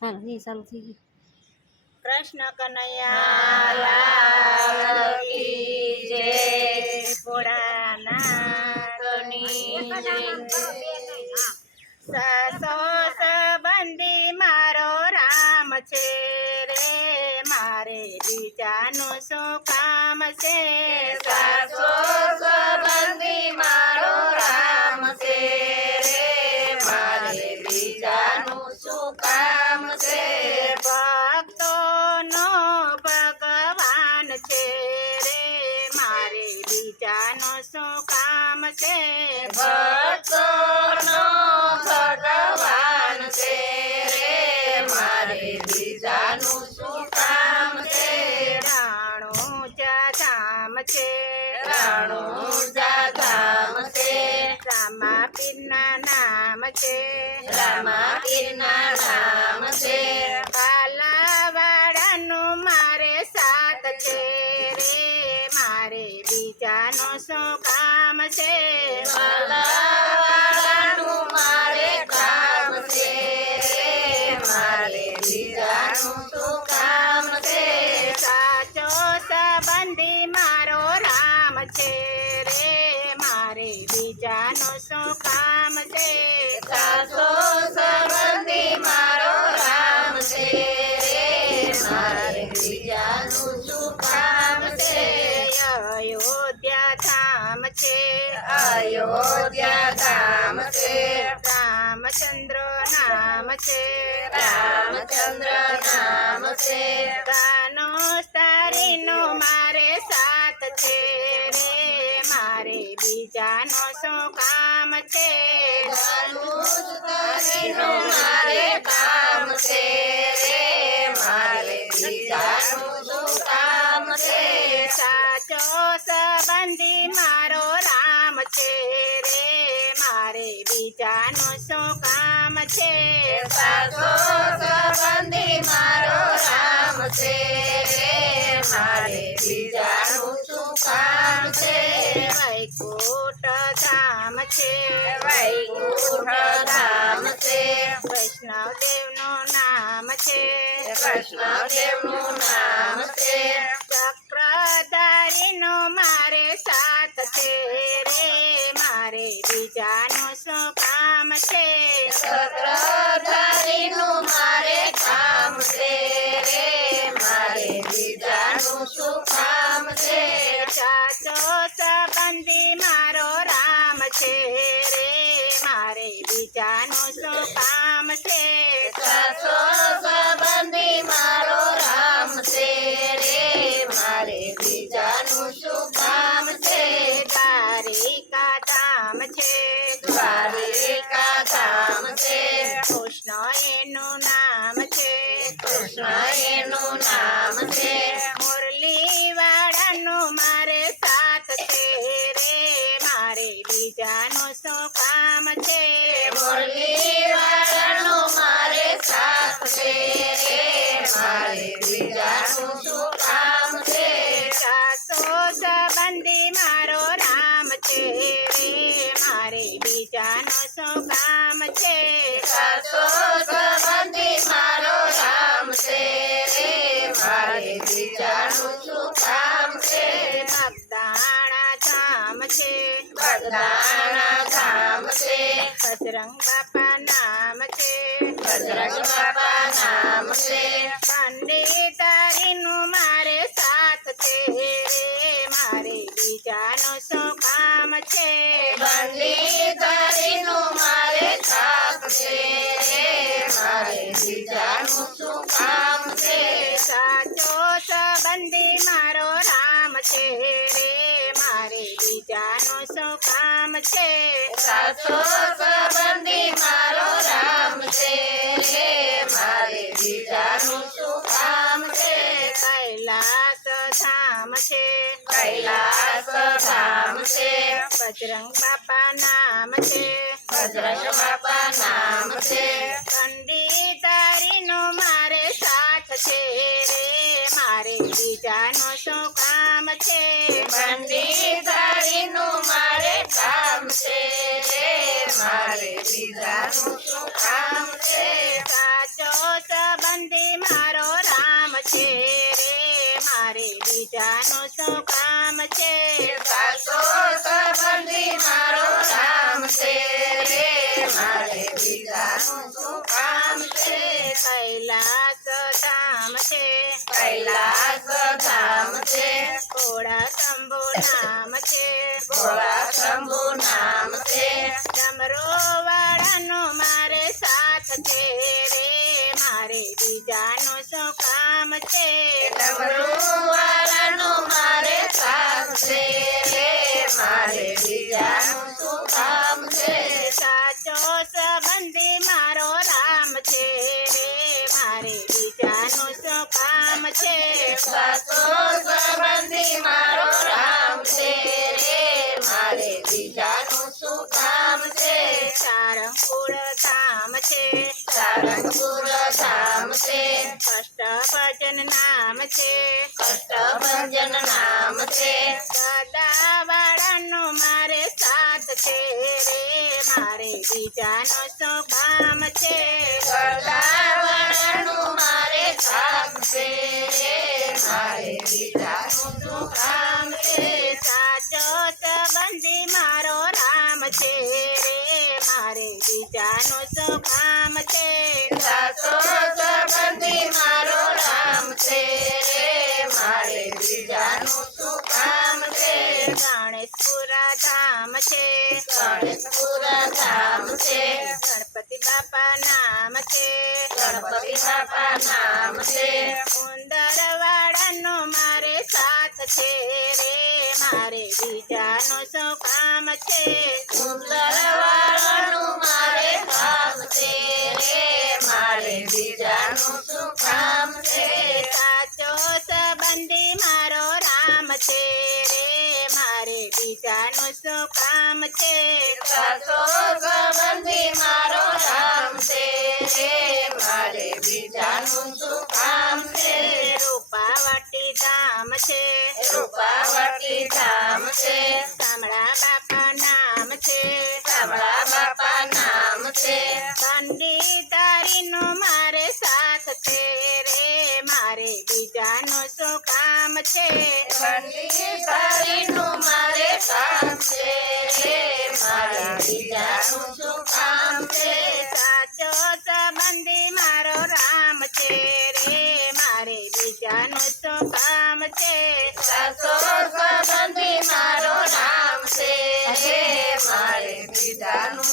હાલો એ ચાલુ થઈ ગઈ કૃષ્ણ કનૈયા જય. સસો સંબંધી મારો રામ છે રે મારે બીજાનું શું કામ છે? કામ ભક્તો નો ભગવાન છે રે, મારે બીજાનું શું કામ છે? રાણો જા ધામ છે રાણો જા ધામ છે રામા પીરના નામ છે રામા પીરના નામ છે કાલાવાડાનું મારે સાત છે રે, મારે બીજાનો શું છે મારે મારે બીજાનું શું કામ છે? મારો રામ છે રે, મારે બીજાનું શું કામ છે? સાચો અયોધ્યા ધામ છે રામચંદ્ર નામ છે રામચંદ્ર નામ છે કાનો સારીનો મારે સાથ છે રે મારે બીજાનો શું કામ છે તારીનું મારે કામ છે રે મારે બીજાનું શું કામ છે સાચો સંબંધી મારો છે રે મારે બીજાનું શું કામ છે? સાચો સંબંધી મારો રામ છે રે મારે બીજાનું શું કામ છે? વૈકુટ ધામ છે. વૈકુટ ધામ છે. વૈષ્ણવદેવનું નામ છે. વૈષ્ણવદેવનું નામ છે. ચક્રધારીનો મારે સાથ છે બીજાનું કામ છે ચક્રધારીનું મારે કામ છે રે. મારે બીજાનું શું કામ છે? સાચો સંબંધી મારો રામ છે રે. મારે બીજાનું શું કામ છે? સાચો ધામ છે કૃષ્ણ એનું નામ છે કૃષ્ણ એનું નામ છે મુરલી વાળાનું મારે સાથ છે રે મારે બીજાનું શું કામ છે મુરલી વાળાનું મારે સાથ છે રે મારે બીજાનું શું કામ છે શું છે સાસો સંબંધી છે રે મારે છે બગદાણા બાપા નામ છે બજરંગ બાપા નામ છે પંડિતારીનું મારે સાથ છે. બીજાનું શું કામ છે? મારે સાથ છે મારે બીજાનું શું કામ છે? સાચો સંબંધી મારો રામ છે રે. મારે બીજાનો શું કામ છે? સાચો સંબંધી મારો રામ છે રે. મારે બીજાનું શું કામ છે? કૈલાસ ધામ છે કૈલાસ ધામ છે બજરંગ બાપા નામ છે. બજરંગ બાપા નામ છે. પંડિતારીનો મારે સાથ છે રે. મારે બીજાનો શું કામ છે? પંડિતારીનું મારે કામ છે રે. મારે બીજાનું શું કામ છે? સાચો સંબંધી મારો રામ છે બીજાનું શું કામ છે સાચો સંબંધી મારો નામ છે રે મારે બીજાનું શું કામ છે કૈલાસ ધામ છે કૈલાસ ધામ છે ઘોડા શંભુ નામ છે ભોળા શંભુ નામ છે ડમરો વાળાનો મારે સાથ છે બીજાનું શું કામ છે? મારે સાથ છે રે. મારે બીજાનું શું કામ છે? સાચો સંબંધી મારો રામ છે રે. મારે બીજાનું શું કામ છે? સાચો સંબંધી મારો રામ છે રે. મારે બીજાનું શું કામ છે? સારંગપુર ધામ છે. સારંગપુર ધામ છે કષ્ટભજન નામ છે કષ્ટભંજન નામ છે દાદા વાળાનો મારે સાથ છે રે મારે બીજાનો કામ છે. મારે કામ છે રે મારે બીજાનું શું કામ છે. સાચો સંબંધી મારો રામ છે રે બીજાનું શું છે સંબંધી મારો બીજાનું છે ગણપતિ બાપા નામ છે ગણપતિ બાપા નામ છે ઉંદરવાડાનો મારે સાથ છે રે મારે બીજાનો શું કામ છે સુંદરવાળાનું શું કામ છે સાચો સંબંધી મારો રામ છે રે મારે બીજાનું શું કામ છે રૂપાવટી ધામ છે રૂપાવટી ધામ છે શામળા બાપા નામ છે શામળા બાપા નામ છે પંડિતારીનો કામ છે. મારે કામ છે. રે બીજાનું શું કામ છે? સાચો સંબંધી મારો રામ છે. રે મારે બીજાનું શું કામ છે? સાચો સંબંધી મારો રામ છે. મારે બીજાનું